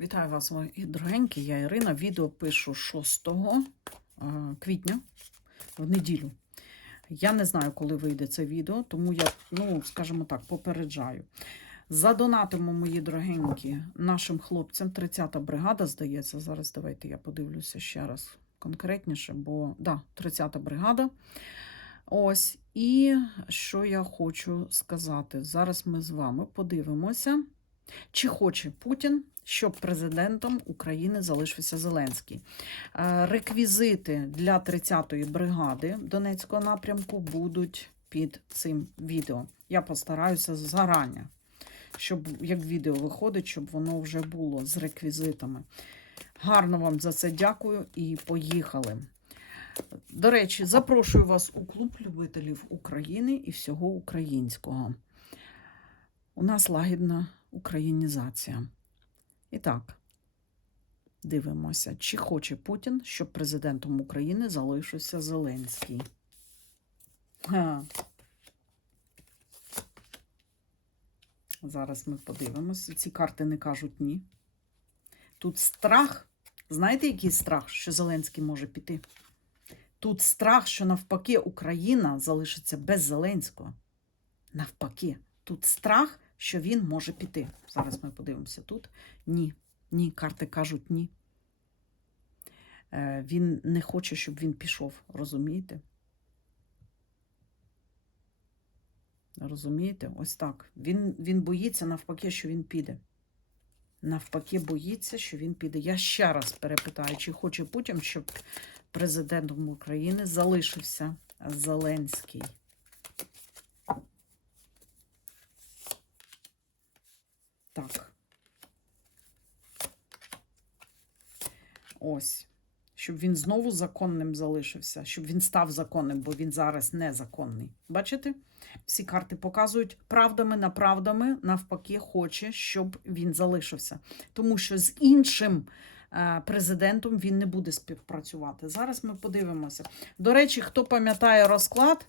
Вітаю вас, мої дорогенькі. Я Ірина. Відео пишу 6 е, квітня в неділю. Я не знаю, коли вийде це відео, тому я, ну, скажімо так, попереджаю. Задонатимо, мої дорогенькі, нашим хлопцям. 30-та бригада, здається. Зараз давайте я подивлюся ще раз конкретніше, бо да, 30-та бригада. Ось. І що я хочу сказати? Зараз ми з вами подивимося, чи хоче Путін, щоб президентом України залишився Зеленський. Е, Реквізити для 30-ї бригади Донецького напрямку будуть під цим відео. Я постараюся зарані, щоб як відео виходить, щоб воно вже було з реквізитами. Гарно вам за це дякую і поїхали. До речі, запрошую вас у клуб любителів України і всього українського. У нас лагідна українізація. І так, дивимося, чи хоче Путін, щоб президентом України залишився Зеленський. Ха. Зараз ми подивимося. Ці карти не кажуть ні. Тут страх. Знаєте, який страх, що Зеленський може піти? Тут страх, що навпаки Україна залишиться без Зеленського. Навпаки, тут страх, що він може піти. Зараз ми подивимося тут. Ні. Ні, карти кажуть ні. Е, Він не хоче, щоб він пішов. Розумієте? Розумієте? Ось так. Він, він боїться навпаки, що він піде. Навпаки, боїться, що він піде. Я ще раз перепитаю, чи хоче Путін, щоб президентом України залишився Зеленський. Так. Ось. Щоб він знову законним залишився, щоб він став законним, бо він зараз незаконний. Бачите? Всі карти показують правдами направдами, навпаки, хоче, щоб він залишився. Тому що з іншим е, президентом він не буде співпрацювати. Зараз ми подивимося. До речі, хто пам'ятає розклад,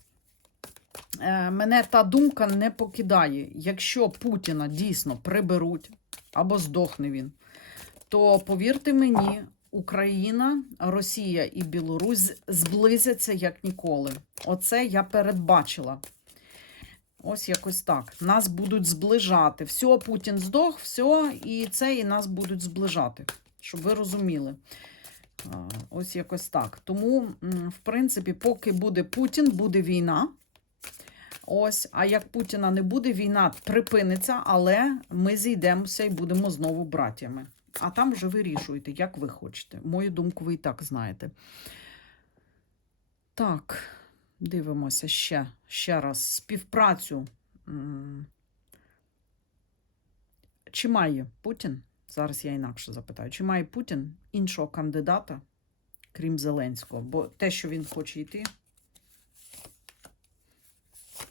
е, мене та думка не покидає. Якщо Путіна дійсно приберуть або здохне він, то повірте мені, Україна, Росія і Білорусь зблизяться як ніколи. Оце я передбачила. Ось якось так. Нас будуть зближати. Все, Путін здох, все, і це і нас будуть зближати. Щоб ви розуміли. Ось якось так. Тому, в принципі, поки буде Путін, буде війна. Ось, а як Путіна не буде, війна припиниться, але ми зійдемося і будемо знову братями. А там вже вирішуєте, як ви хочете. Мою думку, ви і так знаєте. Так, дивимося ще, ще раз. Співпрацю. Чи має Путін? Зараз я інакше запитаю, чи має Путін іншого кандидата, крім Зеленського? Бо те, що він хоче йти.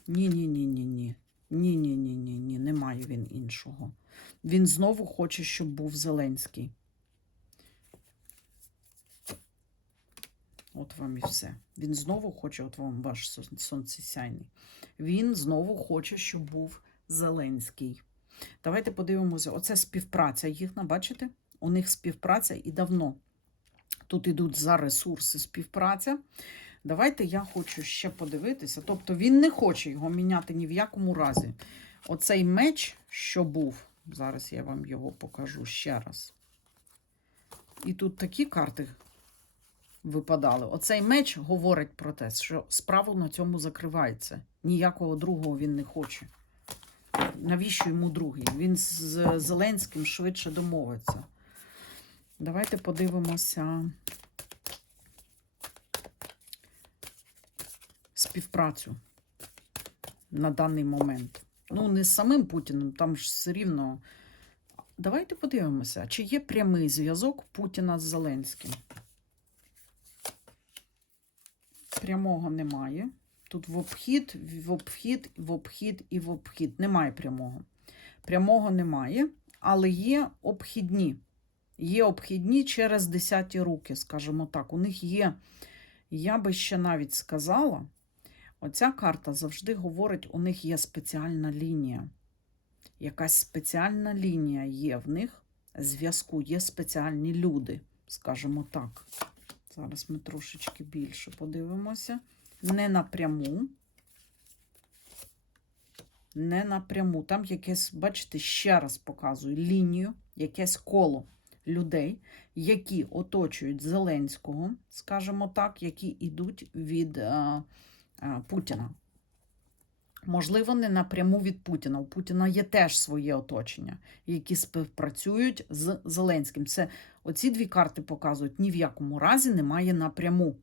Ні, ні, ні, ні, ні. Ні, ні, ні, ні, ні, немає він іншого. Він знову хоче, щоб був Зеленський. От вам і все. Він знову хоче, от вам ваш сон- сонцесяйний. Він знову хоче, щоб був Зеленський. Давайте подивимося. Оце співпраця їхня, бачите? У них співпраця і давно. Тут ідуть за ресурси співпраця. Давайте я хочу ще подивитися. Тобто він не хоче його міняти ні в якому разі. Оцей меч, що був, зараз я вам його покажу ще раз. І тут такі карти випадали. Оцей меч говорить про те, що справа на цьому закривається. Ніякого другого він не хоче. Навіщо йому другий? Він з Зеленським швидше домовиться. Давайте подивимося співпрацю на даний момент. Ну, не з самим Путіним, там ж все рівно. Давайте подивимося, чи є прямий зв'язок Путіна з Зеленським. Прямого немає. Тут в обхід, в обхід, в обхід і в обхід. Немає прямого. Прямого немає, але є обхідні. Є обхідні через десяті руки, скажімо так. У них є, я би ще навіть сказала, оця карта завжди говорить, у них є спеціальна лінія. Якась спеціальна лінія є в них зв'язку, є спеціальні люди, скажімо так. Зараз ми трошечки більше подивимося. Не напряму. Не напряму. Там якесь, бачите, ще раз показую лінію, якесь коло людей, які оточують Зеленського, скажімо так, які йдуть від е, Путіна. Можливо, не напряму від Путіна. У Путіна є теж своє оточення, які співпрацюють з Зеленським. Це оці дві карти показують, ні в якому разі немає напряму.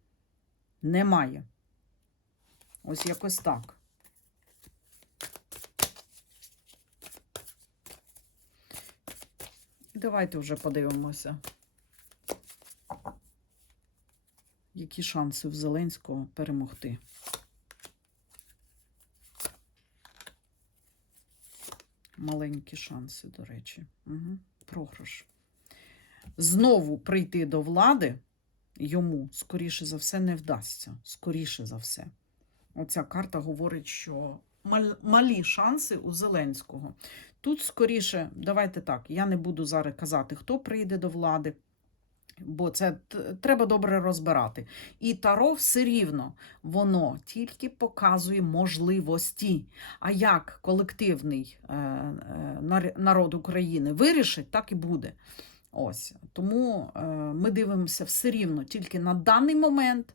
Немає. Ось якось так. Давайте вже подивимося, які шанси в Зеленського перемогти. Маленькі шанси, до речі. Угу. Програш. Знову прийти до влади йому, скоріше за все, не вдасться. Скоріше за все. Оця карта говорить, що мал- малі шанси у Зеленського. Тут скоріше, давайте так, я не буду зараз казати, хто прийде до влади, бо це треба добре розбирати. І Таро все рівно, воно тільки показує можливості. А як колективний е, е, нар- народ України вирішить, так і буде. Ось тому е, ми дивимося все рівно тільки на даний момент,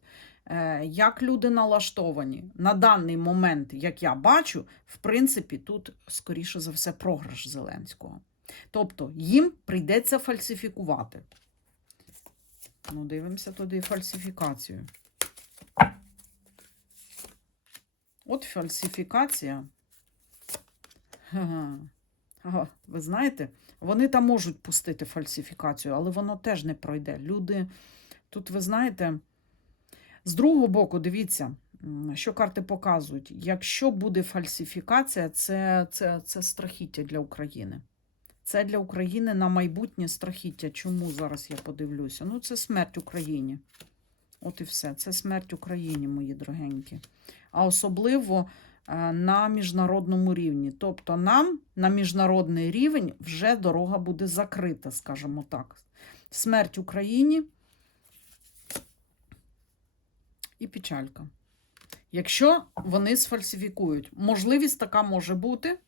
як люди налаштовані. На даний момент, як я бачу, в принципі, тут, скоріше за все, програш Зеленського. Тобто їм прийдеться фальсифікувати. Ну, дивимося туди фальсифікацію. От фальсифікація. Ага. Ага, ви знаєте, вони там можуть пустити фальсифікацію, але воно теж не пройде. Люди, тут, ви знаєте, з другого боку, дивіться, що карти показують. Якщо буде фальсифікація, це, це, це страхіття для України. Це для України на майбутнє страхіття. Чому зараз я подивлюся? Ну, це смерть Україні. От і все. Це смерть Україні, мої дорогенькі. А особливо е, на міжнародному рівні. Тобто нам на міжнародний рівень вже дорога буде закрита, скажімо так. Смерть Україні і печалька. Якщо вони сфальсифікують, можливість така може бути,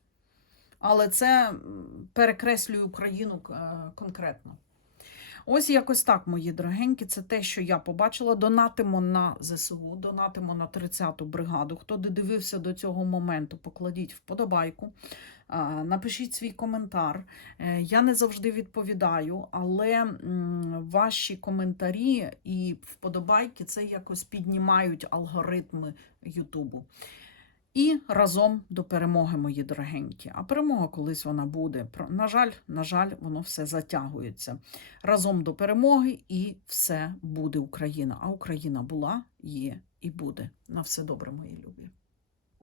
але це перекреслює Україну е, конкретно. Ось якось так, мої дорогенькі, це те, що я побачила. Донатимо на ЗСУ, донатимо на 30-ту бригаду. Хто додивився до цього моменту, покладіть вподобайку, напишіть свій коментар. Е, Я не завжди відповідаю, але ваші коментарі і вподобайки це якось піднімають алгоритми Ютубу. І разом до перемоги, мої дорогенькі. А перемога колись вона буде. На жаль, на жаль, воно все затягується. Разом до перемоги, і все буде Україна. А Україна була, є і буде. На все добре, мої любі.